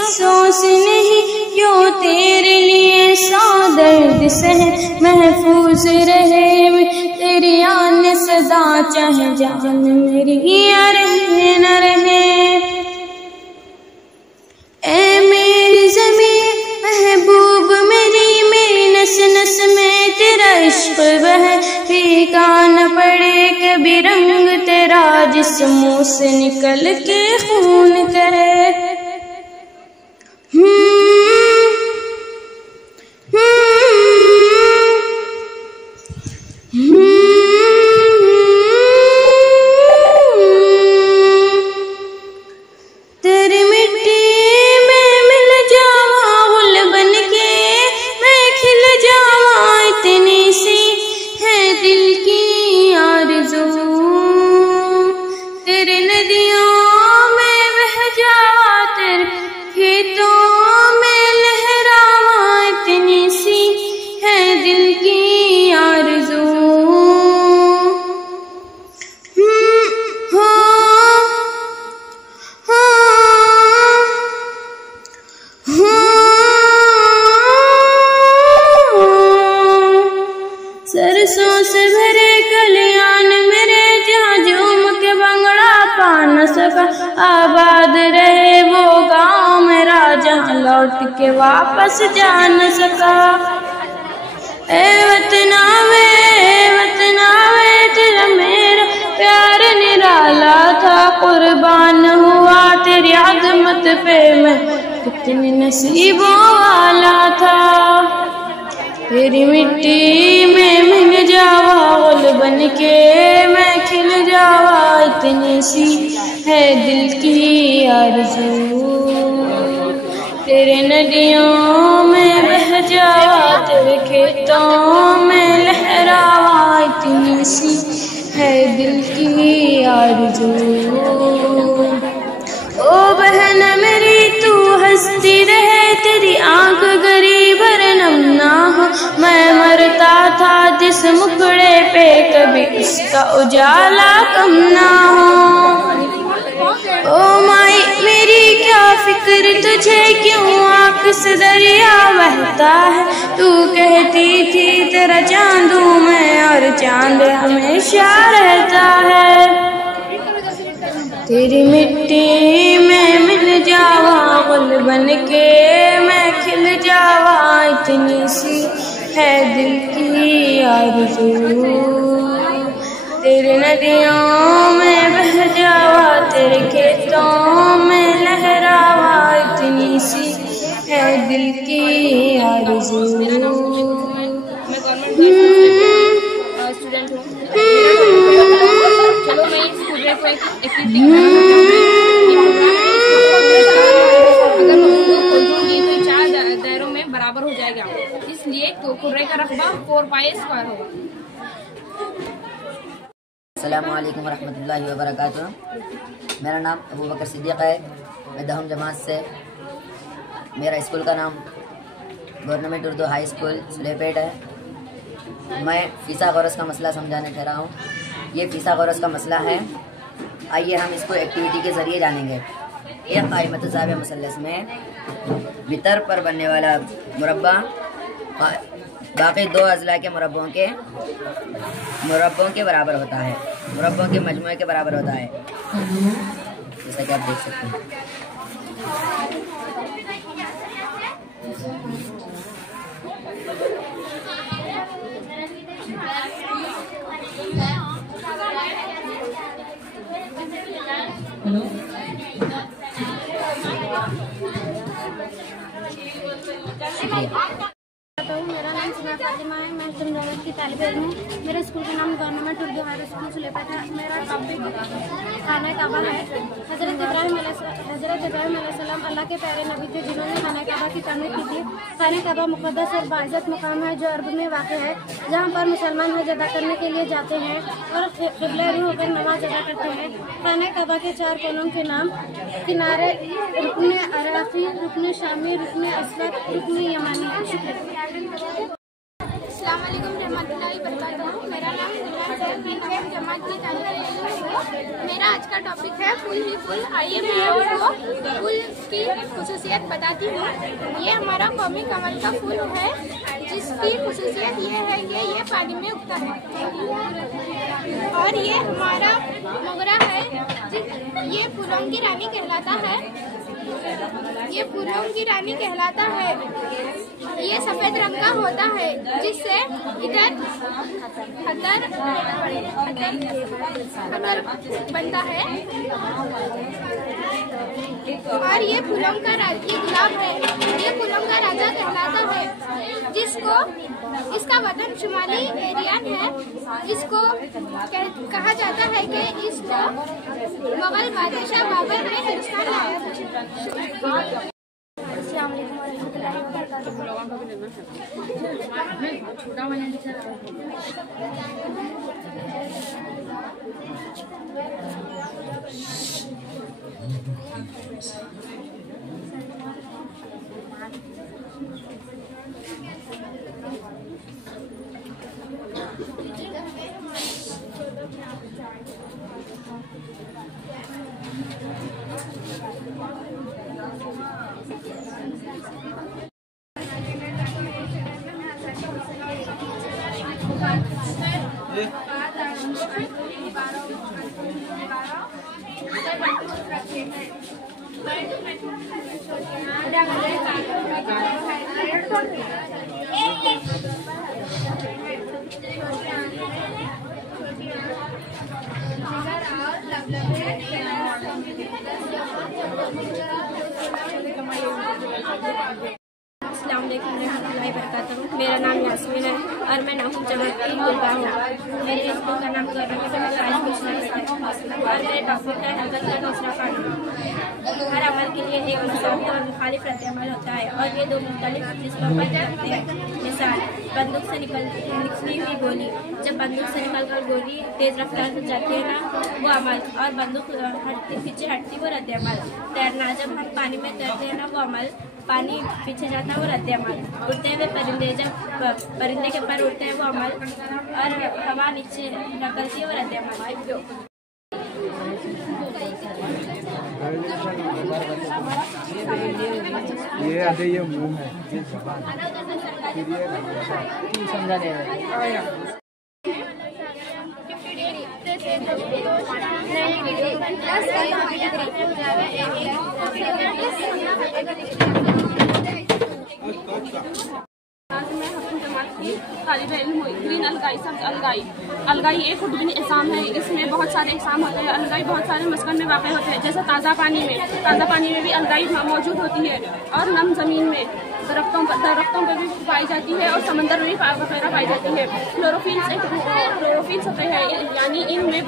अफसोस नहीं क्यों तेरे लिए सौ दर्द सहे, महफूज रहे तेरी आन सदा चाहे जान मेरी या रहे न रहे। ए मेरी ज़मीं महबूब मेरी नस नस में तेरा इश्क बहे, फीका न पड़े कभी रंग तेरा जिस मुँह से निकल के खून कहे। तेरी मिट्टी में मिल जावा गुल बन के मैं खिल जावा, इतनी सी है दिल की आरज़ू। तेरे नदियों में बह जावा, तेरे खेतों में लहरावा, इतनी सी है दिल की आरज़ू। सरसों से भरे कलियान मेरे जहाँ झूम के भंगड़ा पा न सका, आबाद रहे वो गाँव मेरा जहाँ लौट के वापस जा न सका। ए वतना वे तेरा मेरा प्यार निराला था, कुर्बान हुआ तेरी अज़मत पे मैं कितने नसीबों वाला था। तेरी मिट्टी में मिल जावा गुल बन के मैं खिल जावा, इतनी सी है दिल की आरज़ू। तेरे नदियों में बह जावा, तेरे खेतों में लहरावा, इतनी सी है दिल की आरज़ू। ओ बहन मेरी तू हंसती रहे, तेरी आंख गरीब नम ना हो, मैं मरता था जिस मुखड़े पे कभी उसका उजाला कम ना हो। ओ माई मेरी क्या फिक्र तुझे क्यों आँख से दरिया बहता है, तू कहती थी तेरा चांद हूँ मैं और चांद हमेशा रहता है। तेरी मिट्टी में मिल जावा गुल बन के मैं खिल जावा, इतनी सी है दिल की आरज़ू। तेरे नदियों में बह जावा, तेरे खेतों में लहरावा, इतनी सी है दिल की आरज़ू। स्टूडेंट हूँ, चलो मैं इस पूरे को एक अगर खोल दूंगी तो 4 दायरों में बराबर हो जाएगा, इसलिए कुर्रे का रकबा 4π² होगा। अस्सलामु अलैकुम वरहमतुल्लाहि वबरकातुहू। मेरा नाम अबू बकर सिद्दीक़ है, मैं 10वीं जमात से। मेरा स्कूल का नाम गवर्नमेंट उर्दू हाई स्कूल सुलेपेट है। मैं फ़ीसा-ग़रज़ का मसला समझाने ठहरा हूँ। ये फ़ीसा-ग़रज़ का मसला है, आइए हम इसको एक्टिविटी के ज़रिए जानेंगे। एक क़ाइमत ज़ाविया मुसल्लस में वितर पर बनने वाला मुरब्बा बाकी 2 अज़ला के मुरब्बों के बराबर होता है, मुरब्बों के मजमूए के बराबर होता है, जैसा कि आप देख सकते हैं। मेरा नाम सुना फातिमा है, मैं जमात की तालिब इल्म हूँ। मेरे स्कूल का नाम गवर्नमेंट उर्दू हाई स्कूल सुलेपेट है। मेरा टॉपिक खाना काबा है। हज़रत इब्राहिम अलैहिस्सलाम अल्लाह के प्यारे नबी थे जिन्होंने खाना काबा की तामीर की थी। खाना काबा मुक़द्दस और बाइज़्ज़त मुकाम है जो अरब में वाक़ है, जहाँ पर मुसलमान हज अदा करने के लिए जाते हैं और क़िबला रुख होकर नमाज अदा करते हैं। खाना काबा के 4 कोनों के नाम किनारे रुकन अराफ़ी, रुकन शामी, रुकन असवद, रुकन यमानी है। शुक्रिया। अस्सलाम वालेकुम रहमतुल्लाहि व बरकातहू। मेरा नाम जमात की तालिब इल्म है। मैं मेरा आज का टॉपिक है फूल ही फूल। आइए मैं आपको फूल की खुसूसियत बताती हूँ। ये हमारा कौमी कमल का फूल है, जिसकी खुसूसियत ये है कि ये पानी में उगता है। और ये हमारा मोगरा है, ये फूलों की रानी कहलाता है। ये फूलों की रानी कहलाता है। ये सफेद रंग का होता है, जिससे इधर खतर बनता है। और ये फूलों का गुलाब है, ये फूलों का राजा कहलाता है, जिसको इसका वतन शुमाली एरियन है। इसको कहा जाता है कि इसको मुगल बादशाह बाबर ने हिंदुस्तान लाया था। मेरा नाम यास्मीन है और मैं नाहूम जमात की तलबा हूँ। मेरे स्कूल का नाम गवर्नमेंट हाई स्कूल है और मेरे टॉपिक है हरकत का दूसरा कानून। हर अमल के लिए एक मसौद और मुखालिफ रद्द-ए-अमल होता है और ये दो मुख्तलिफ किस्मों पर जाते हैं। मिसाल, बंदूक से निकली हुई गोली। जब बंदूक से निकलकर गोली तेज रफ्तार से जाती है ना, वो अमल, और बंदूक पीछे हटती वो रद्द-ए-अमल। तैरना, जब हम पानी में तैरते हैं ना, वो अमल। पानी पीछे जाता है वो रद्द-ए-अमल। उड़ते हुए परिंदे, जब परिंदे के पर उड़ते हैं वो अमल, और हवा नीचे निकलती है वो रद्द-ए-अमल। ये मुंह है समझा दे तालिब इल्म हुई। ग्रीन अलगाई, सब्ज अलगाई। अलगाई एक खुदबिन एहसाम है। इसमें बहुत सारे एहसाम होते हैं। अलगाई बहुत सारे मस्कन में वाक़ होते हैं, जैसे ताज़ा पानी में भी अलगाई मौजूद होती है, और नम ज़मीन में दरख्तों पर भी पाई जाती है, और समंदर में भी वगैरह पाई जाती है। क्लोरोफिल सतह है, यानी इनमें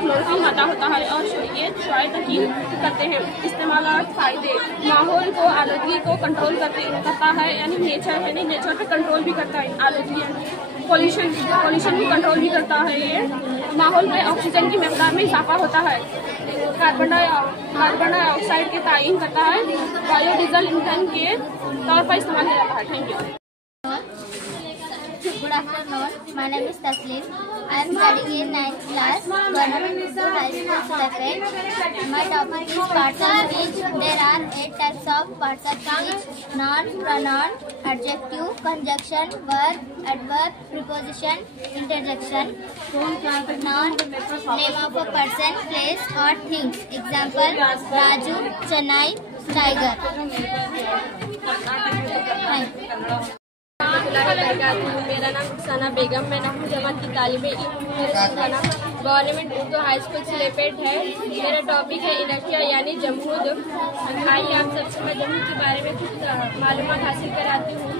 क्लोरोफिल मादा होता है, और ये शुआए तरकीब करते हैं। इस्तेमालात, फ़ायदे, माहौल को आलूदगी को कंट्रोल करता है, यानी नेचर पे कंट्रोल भी करता है। आलूदगी पोल्यूशन भी कंट्रोल भी करता है। ये माहौल में ऑक्सीजन की मकदार में इजाफा होता है। कार्बन डाइऑक्साइड के तायीन करता है। बायोडीजल ईंधन के तौर पर इस्तेमाल किया जाता है। Thank you. Good afternoon. My name is Taslim. I am studying in 9th class, Government Urdu High School, Sulafed. My topic is parts of speech. There are 8 types of parts of speech: noun, pronoun, adjective, conjunction, verb, adverb, preposition, interjection. Noun, name of a person, place or thing. Example: Raju, Chennai, tiger. मेरा नाम रुखसाना बेगम, मैं नाहूम जमात की तालिब इल्म हूँ। मेरे school का नाम government Urdu high school सिलेपेट है। मेरा टॉपिक है इनकिया यानी जमहूद। आइए आप सबसे मैं जमहूद के बारे में कुछ मालूमात हासिल कराती हूँ।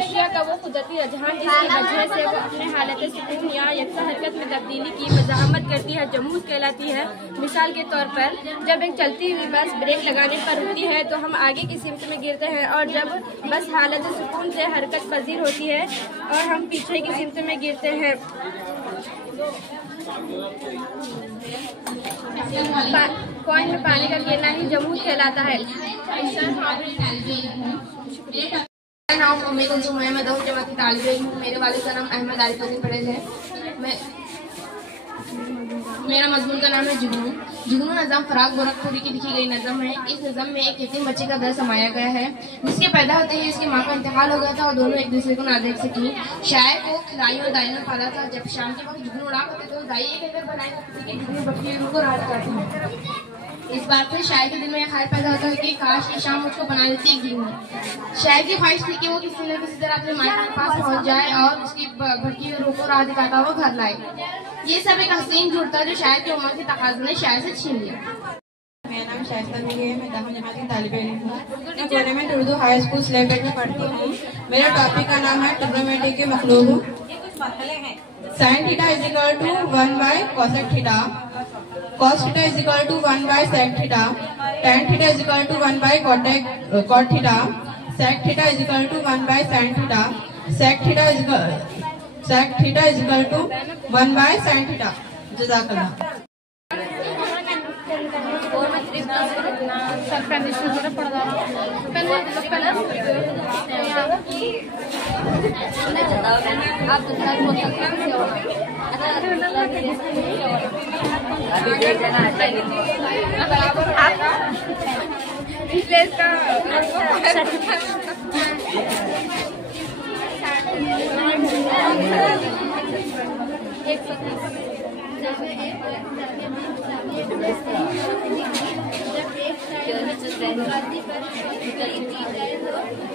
अशिया का वो कुदरती रुझान जिसकी वजह से वो अपने हालत सुकून या यकसा हरकत में तब्दीली की मज़ाहमत करती है, जमहूद कहलाती है। मिसाल के तौर पर, जब एक चलती हुई बस ब्रेक लगाने पर रुकती है तो हम आगे की सिमत में गिरते हैं, और जब बस हालत सुकून से हरकत पजीर होती है और हम पीछे की सिमत में गिरते हैं। कौन में पानी का गिरना ही जमहूद कहलाता है। मेरा नाम उम्मीद है, मैं नाहूम जमात की तालिब इल्म हूँ। मेरे वालिद का नाम अहमद आरिफ पटेल है। मैं मेरा मजमून का नाम है जुगनू। जुगनू नज़म फराग गोरखपुरी की लिखी गई नज़म है। इस नज़म में एक यतीम बच्चे का दर्द समाया गया है, जिसके पैदा होते ही उसकी माँ का इंतकाल हो गया था और दोनों एक दूसरे को ना देख सकी। शायर को खिलाई और दाई ने पाला था। जब शाम के वक्त जुगनू उड़ा करते तो दाई एक घर बनाए करती थी कि जुगनू बच्चे को रात करती है। इस बात से शायर के दिल में यह ख्याल पैदा होता है कि काश ये शाम मुझको बना देती एक जुगनू। शायर की ख्वाहिश थी कि वो किसी न किसी तरह अपने मायके के पास पहुंच जाए और उसकी भटकी हुई रूह को राह दिखाता हुआ घर लाए। ये सब एक हसीन झूठ था जो शायर की उम्र के तकाज़े ने शायर से छीन लिया। मेरा नाम शाइस्ता मिली है। मैं 10वीं जमात की तालिब इल्म हूँ। मैं गवर्नमेंट उर्दू हाई स्कूल स्लेपेट में पढ़ती हूँ। मेरा टॉपिक का नाम है ट्रिग्नोमेट्री के मखलूक। Sine theta is equal to 1 by cosec theta, cos theta is equal to 1 by sec theta, tan theta is equal to 1 by cot theta, sec theta is equal to 1 by sin theta, sec theta is equal to 1 by sin theta. जज़ाकल्लाह।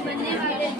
बनने वाले